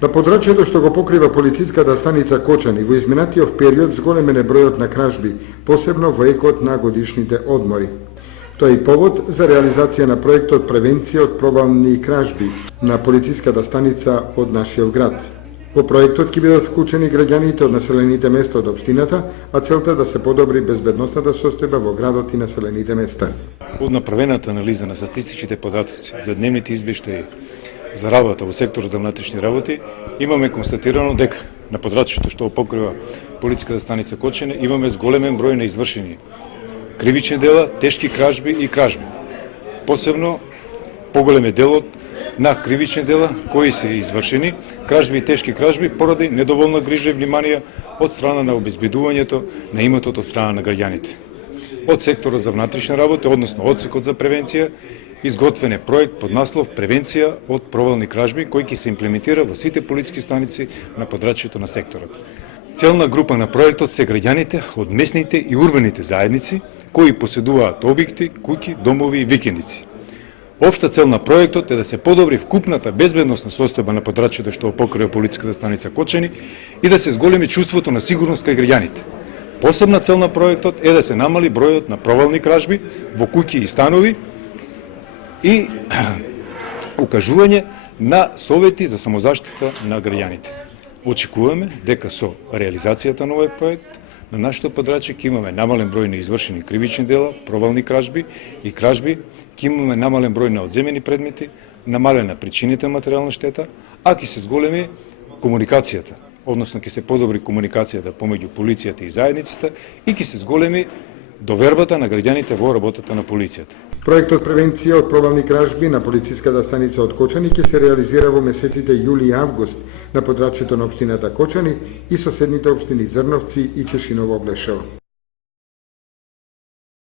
На подрачјето што го покрива полициската станица Кочани во изминатиот период зголемен е бројот на кражби, посебно во екот на годишните одмори. Тоа е повод за реализација на проектот Превенција од провални кражби на полициската станица од нашиот град. Во проектот ќе бидат вклучени граѓаните од населените места од општината, а целта да се подобри безбедносната состојба во градот и населените места. Од направената анализа на статистичките податоци за дневните извештаи за работа во сектор за внатрешни работи, имаме констатирано дека на подрачјето што покрива полициската станица Кочани имаме зголемен број на извршени кривични дела, тешки кражби и кражби. Посебно поголем е делот на кривични дела кои се извршени, кражби и тешки кражби поради недоволна грижа и внимание од страна на обезбедувањето на имотот од страна на граѓаните. Од секторот за внатрешни работи, односно одсекот за превенција, изготвен е проект под наслов Превенција од провални кражби, кој ќе се имплементира во сите полициски станици на подрачјето на секторот. Целна група на проектот се граѓаните од местните и урбаните заедници кои поседуваат објекти, куќи, домови и викендици. Општа цел на проектот е да се подобри вкупната безбедносна состојба на подрачјето што покрива полициската станица Кочани и да се зголеми чувството на сигурност кај граѓаните. Посебна цел на проектот е да се намали бројот на провални кражби во куќи и станови и укажување на совети за самозаштита на граѓаните. Очекуваме дека со реализацијата на овој проект на нашето подрачје ќе имаме намален број на извршени кривични дела, провални кражби и кражби, ќе имаме намален број на одземени предмети, намалена причините материјална штета, а ќе се зголеми комуникацијата, односно ќе се подобри комуникацијата помеѓу полицијата и заедницата и ќе се зголеми довербата на граѓаните во работата на полицијата. Проектот Превенција од провални кражби на полициската станица од Кочани ќе се реализира во месеците јули и август на подрачјето на општината Кочани и соседните општини Зрновци и Чешиново Облешево.